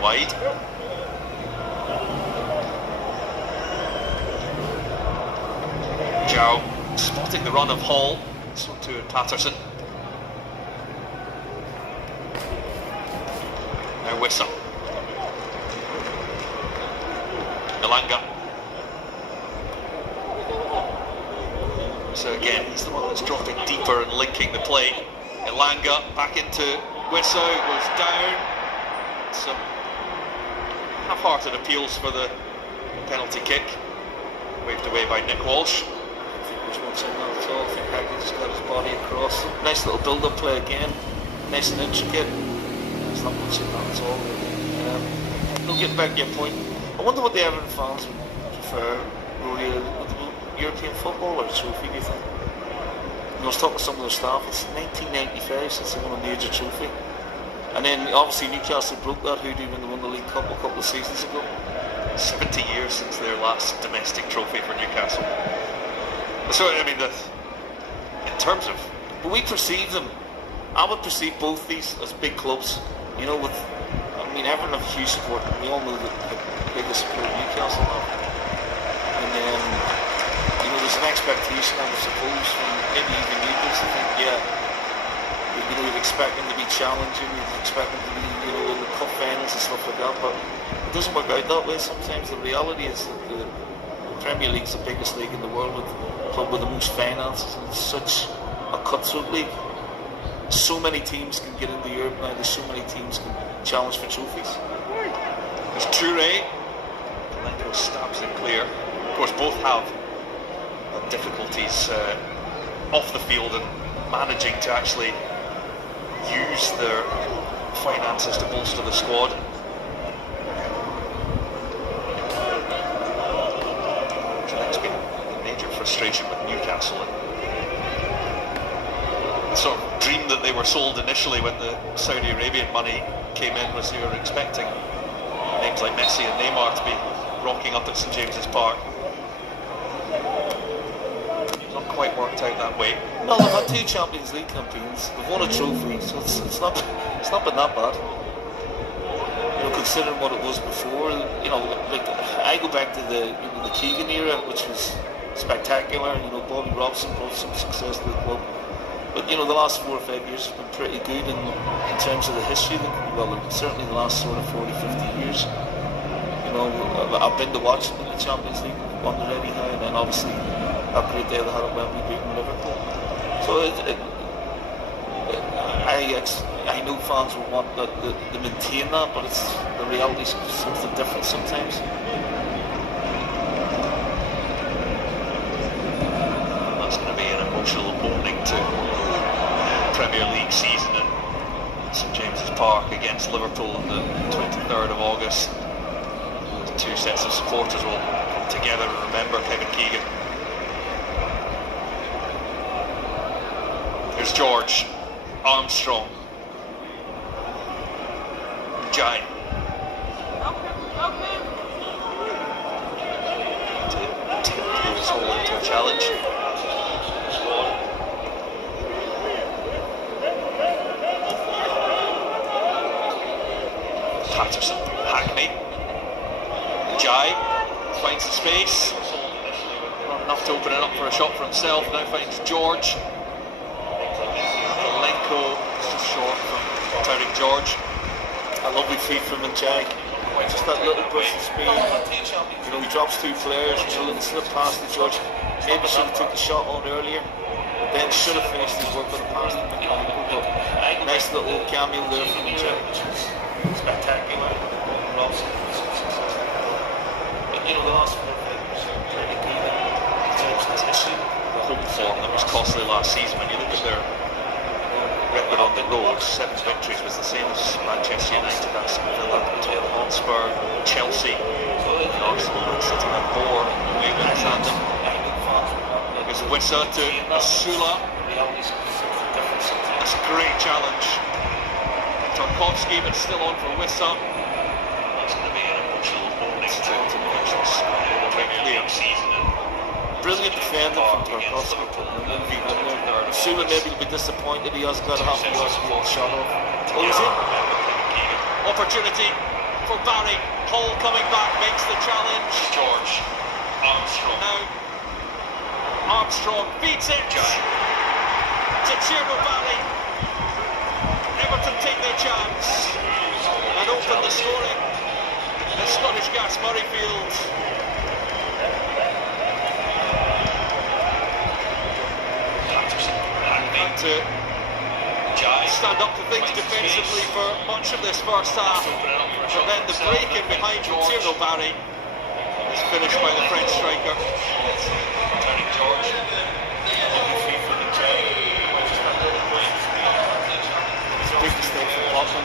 wide. Zhao spotting the run of Hall, so to Patterson. Now Wissa. Elanga. So again, he's the one that's dropping deeper and linking the play. Elanga back into Wissa, goes down. Some half-hearted appeals for the penalty kick, waved away by Nick Walsh. Which one's in that at all? I think Haggis got his body across. Nice little build-up play again, nice and intricate. There's not much in that at all. We'll get back to your point. I wonder what the Everton fans would prefer, Rory, European football or a trophy, do you think? I was talking to some of the staff, it's 1995 since they won a major trophy. And then obviously Newcastle broke that hoodoo when they won the League Cup a couple of seasons ago. 70 years since their last domestic trophy for Newcastle. So, I mean, in terms of... But we perceive them, I would perceive both these as big clubs. You know, with, I mean, Everton have huge support. We all know that the biggest support Newcastle have. And then, you know, there's an expectation, I would suppose, from maybe even Newcastle. I think, yeah, you know, you'd expect them to be challenging, you'd expect them to be, you know, in the cup finals and stuff like that, but it doesn't work out that way sometimes. The reality is that the Premier League's the biggest league in the world, with the club with the most finances, and it's such a cutthroat league. So many teams can get into Europe now, there's so many teams can challenge for trophies. There's Touré, Lenko stabs it clear. Of course, both have difficulties off the field and managing to actually use their finances to bolster the squad. That's been a major frustration with Newcastle. The sort of dream that they were sold initially when the Saudi Arabian money came in was they were expecting names like Messi and Neymar to be rocking up at St James's Park. It's not quite worked out that way. No, they've had 2 Champions League campaigns, they've won a trophy, so it's not been that bad. You know, considering what it was before, you know, like I go back to the Keegan era, which was spectacular. You know, Bobby Robson brought some success to the club. But you know, the last 4 or 5 years have been pretty good in terms of the history. Well, certainly the last sort of 40, 50 years. You know, I've been to watch them in the Champions League, won already now, and then obviously that great day they had at Wembley beating Liverpool. So I know fans will want to maintain that, but it's the reality is something different sometimes. That's going to be an emotional opening to Premier League season at St James's Park against Liverpool on the 23rd of August. The 2 sets of supporters will come together and remember Kevin Keegan. Here's George, Armstrong, Giant. To take his whole into a challenge. Patterson, Hackney, Jai finds the space, not enough to open it up for a shot for himself, now finds George. Lenko is just short from Tyrick George. A lovely feed from Jai. Just that little burst of speed. You know, he drops 2 players, you know, instead of pass to George, maybe should have took the shot on earlier, then should have finished his work with a pass to Lenko. But nice little cameo there from Jai. Spectacular. But you know, the last 4 or 5 years are pretty good in terms of history. The home form that was costly last season, when you look at their record on the road, 7 victories was the same as Manchester United, Aston Villa, Tottenham Hotspur, Chelsea, Arsenal, and City had more away wins than them. Here's Wissa to Asula. That's a great challenge. Tarkovsky, but still on for Wissa. That's going to be an emotional opening to the Premier League season. Brilliant defender from Tarkovsky, putting the 1v1 there. Asula maybe will be disappointed he hasn't got half a yard to get shot off. Oh, is he? Opportunity for Barry. Hall coming back, makes the challenge. George Armstrong. Now, Armstrong beats it to Tierno Barry. Everton take their chance and open the scoring at Scottish Gas Murrayfield. Had to stand up for things defensively for much of this first half, but then the break in behind from Tierno Barry is finished by the French striker. Turning George. Big mistake from Botman.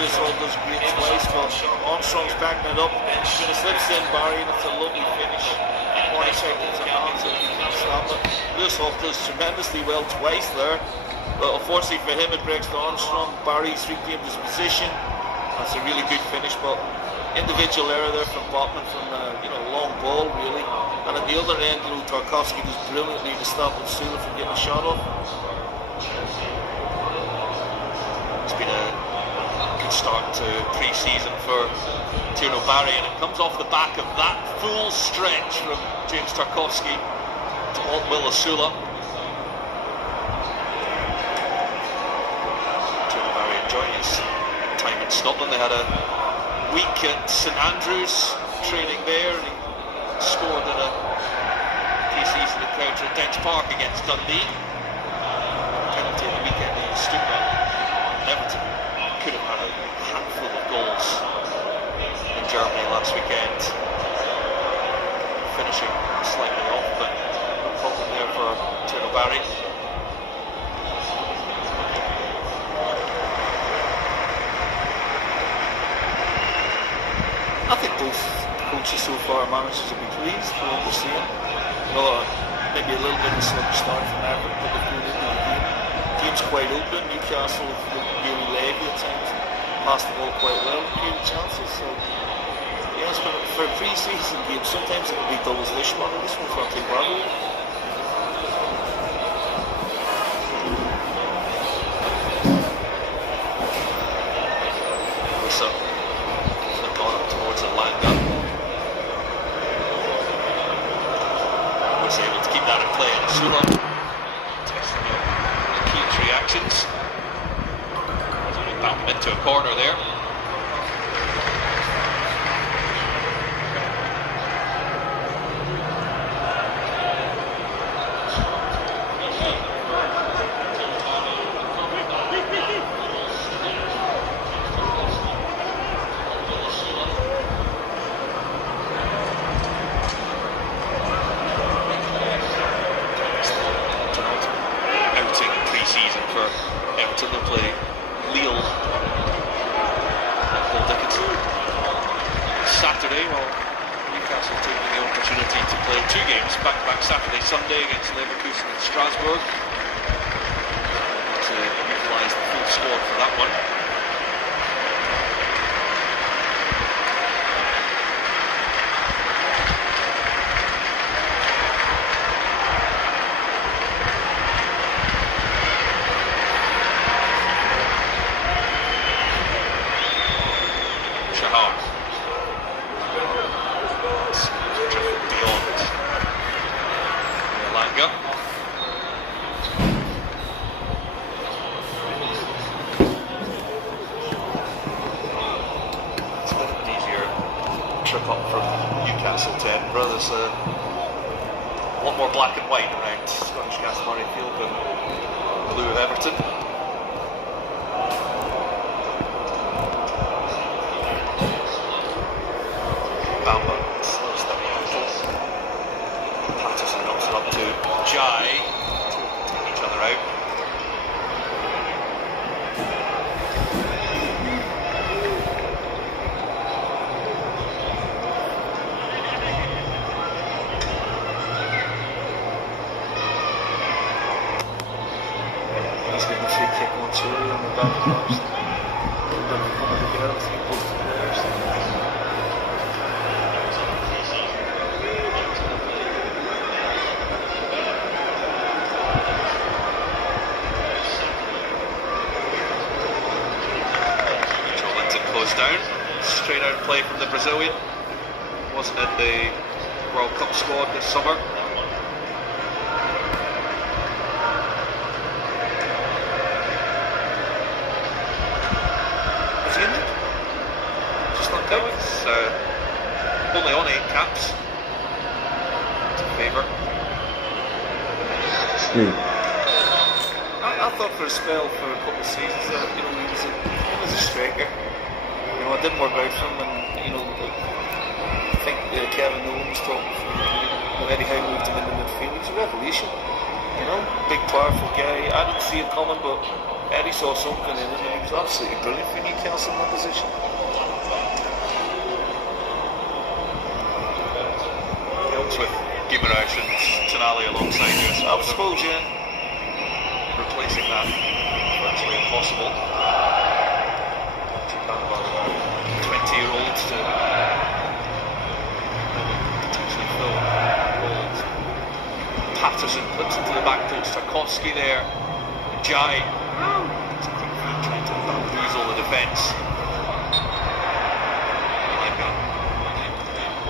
This all does great twice, but Armstrong's backing it up. Slips in Barry, and it's a lovely finish. 20 seconds and hands it, you can't stop it. Lewis Hall does tremendously well twice there, but unfortunately for him it breaks to Armstrong. Barry's reclaimed his position. That's a really good finish, but individual error there from Botman from a long ball really. And at the other end, Tarkowski does brilliantly to stop Sula from getting a shot off. It's been a good start to pre-season for Tierno Barry, and it comes off the back of that full stretch from James Tarkowski to Will Sula. Tierno Barry enjoying his time in Scotland. They had a week at St Andrews training there, and he scored in a pre-season encounter at Dens Park against Dundee. Penalty at the weekend against Stuttgart. Everton could have had a handful of goals in Germany last weekend, finishing slightly off, but no problem there for Tierno Barry. I think both coaches so far, managers have been pleased with what we're seeing. Maybe a little bit of a slow start from Everton, but they've moved into the game. Game's quite open. Newcastle have looked really leggy at times, passed the ball quite well, created chances. So, yeah, it's been for a pre-season game. Sometimes it can be dull as Lishman, and this one's not too bad. So, they've gone up towards Alanga. Was able to keep that in play, and Sula testing Keane's reactions. He's only backed him into a corner there. Season for Everton to play Lille at Paul Dickinson Saturday, while Newcastle taking the opportunity to play two games back-to-back Saturday, Sunday against Leverkusen and Strasbourg to utilise the full squad for that one. Beyond Alanga. It's a bit of an easier trip up from Newcastle to Edinburgh. There's a lot more black and white around Scottish Gas Murrayfield than blue of Everton. Bamba slows them down. Patterson knocks it up to Jai to take each other out. He's getting a free kick once early on the back post. They're coming together, I think both the players. Joe Linton goes down, straight trainer play from the Brazilian. Wasn't in the World Cup squad this summer. Is he injured? Just not going. It's only on 8 caps. It's a favour. I thought for a spell for a couple of seasons that he was a striker. It didn't work out for him, and I think Kevin Nolan was talking from Eddie Howe moved him into midfield. It was a revolution. Big, powerful guy. I didn't see it coming, but Eddie saw something in him, and he was absolutely brilliant for Newcastle in that position. Helps with Guimaraes and Tonali alongside you. I suppose, yeah. Replacing that virtually impossible. 20-year-olds to potentially fill roles. Patterson flips into the back post. Tarkowski there. Jai. Trying to bamboozle the defence.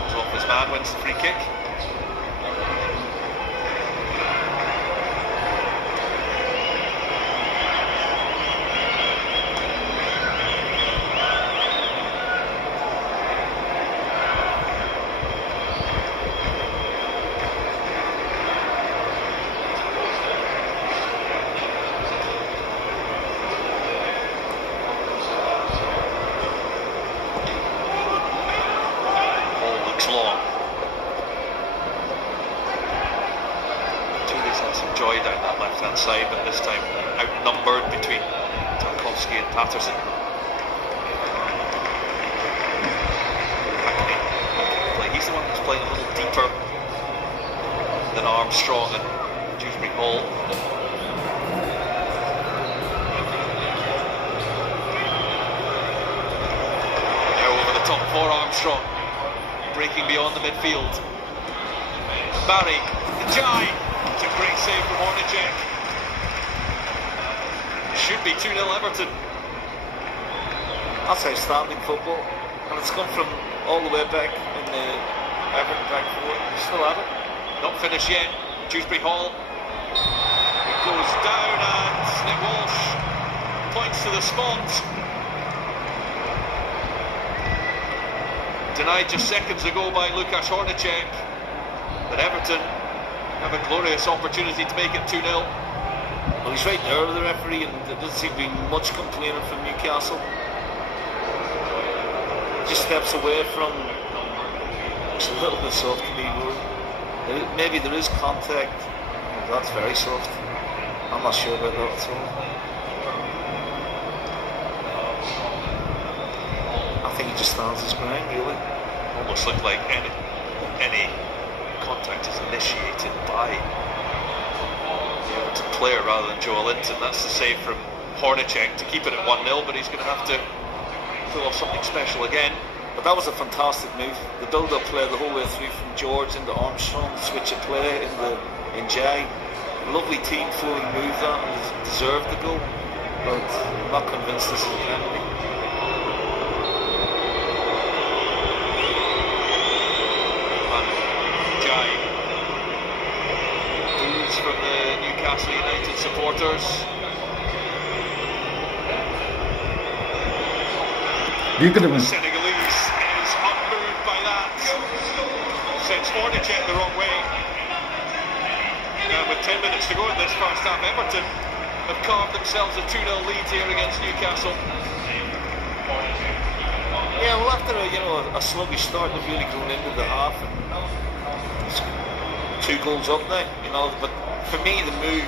Goes off his man, wins the free kick. Long. Julius had some joy down that left hand side, but this time outnumbered between Tarkowski and Patterson. He's the one who's playing a little deeper than Armstrong and Dewsbury Hall. Now over the top for Armstrong. Breaking beyond the midfield. Barry, Jai. It's a great save from Hornacek. Should be 2-0 Everton. That's outstanding football, and it's come from all the way back in the Everton back forward. Still at it. Not finished yet. Dewsbury Hall. It goes down and Nick Walsh points to the spot. Denied just seconds ago by Lukasz Hornacek. But Everton have a glorious opportunity to make it 2-0. Well, he's right there with the referee, and there doesn't seem to be much complaining from Newcastle. Just steps away from. It's a little bit soft to me. Maybe there is contact. That's very soft. I'm not sure about that at all. I think he just stands his ground, really. Almost looked like any contact is initiated by the Everton player rather than Joe Linton. That's the save from Hornacek to keep it at 1-0, but he's going to have to pull off something special again. But that was a fantastic move. The build-up play the whole way through from George into Armstrong, switch of play in Jai. Lovely team flowing move that, and deserved the goal. But I'm not convinced this is a penalty. From the Newcastle United supporters. Senegalese is unmoved by that. Sends Hornacek the wrong way. Now with 10 minutes to go in this first half, Everton have carved themselves a 2-0 lead here against Newcastle. Yeah, well, after a sluggish start, they've really grown into the half. And 2 goals up now, but for me, the move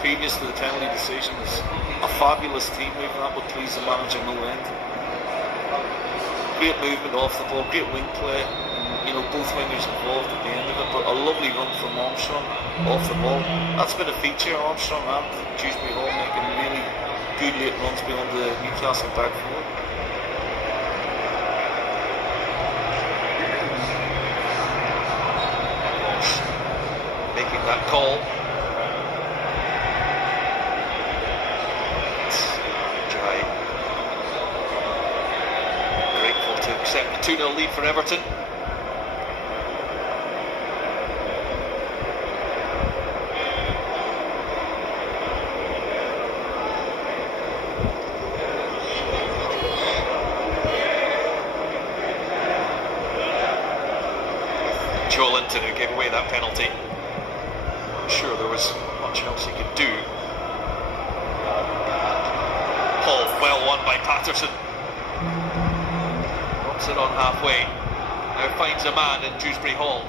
previous to the penalty decision is a fabulous team move, and that would please the manager no end. Great movement off the ball, great wing play, and both wingers involved at the end of it, but a lovely run from Armstrong off the ball. That's been a feature, Armstrong and Dewsbury Hall making really good late runs beyond the Newcastle back forward. Making that call. intercept the 2-0 lead for Everton. Joel Linton who gave away that penalty. I'm sure there was much else he could do. Hall, well won by Patterson. Drops it on halfway. Now finds a man in Dewsbury Hall.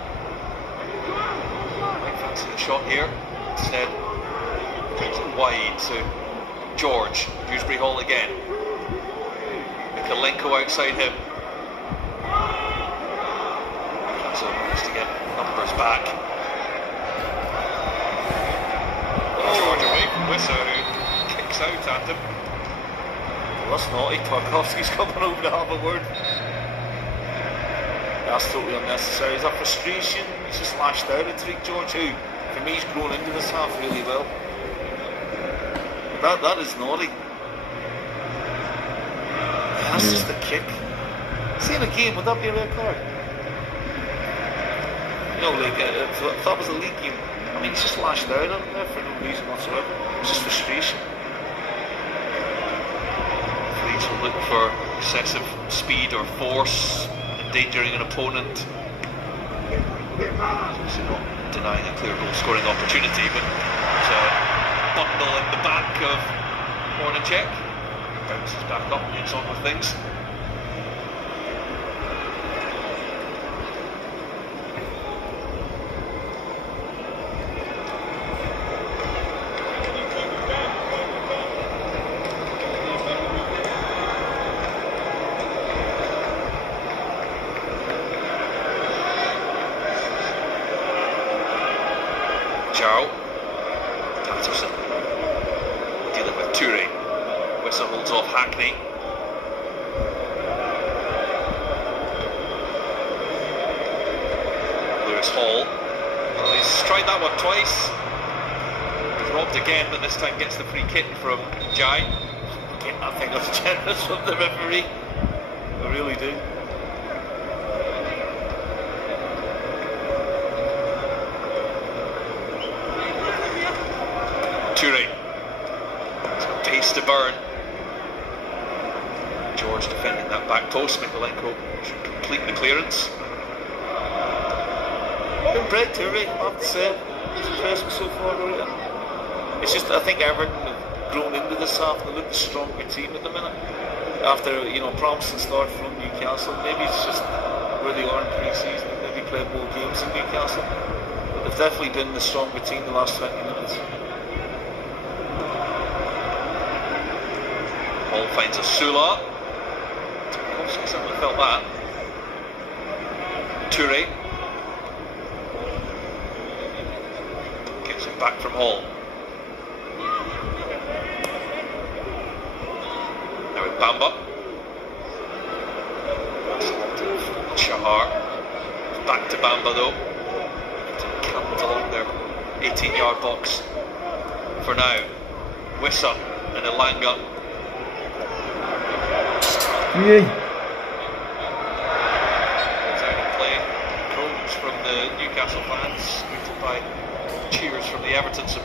Might fancy the shot here. Instead, puts it wide to George. Dewsbury Hall again. Mikalenko outside him. So managed to get numbers back. George away from Wissa who kicks out at him. Well, that's naughty. Tarkovsky's coming over to have a word. That's totally unnecessary. Is that frustration? He's just lashed out at Tariq George, who, for me, he's grown into this half really well. That is naughty. Yeah, that's just a kick. See, in a game, would that be a red card? You know, like, if that was a league game, I mean, he's just lashed out on there for no reason whatsoever. It's just frustration. Please will look for excessive speed or force, endangering an opponent. Obviously not denying a clear goal scoring opportunity, but there's a bundle in the back of Hornacek. Bounces back up and gets on with things. Jarl, Patterson dealing with Toure. Wissa holds off Hackney. Lewis Hall. Well, he's tried that one twice. He's robbed again, but this time gets the free kick from Jai. Again, I think that's generous from the referee. I really do. Toure. He's got pace to burn. George defending that back post. Mikalenko should complete the clearance. Been bred Toure, I have to say. He's impressed me so far, really. It's just, I think Everton have grown into this half. They look a stronger team at the minute. After, you know, promising start from Newcastle. Maybe it's just where they are in pre-season. Maybe played more games in Newcastle. But they've definitely been the stronger team the last 20 minutes. Hall finds a Sula. Tarkovsky certainly felt that. Toure gets it back from Hall. Now with Bamba. That's a lot of Shahar. Back to Bamba though. Camped along their 18-yard box for now. Wissa and Elanga. Yay. Goes out of play. Groans from the Newcastle fans, greeted by cheers from the Everton supporters.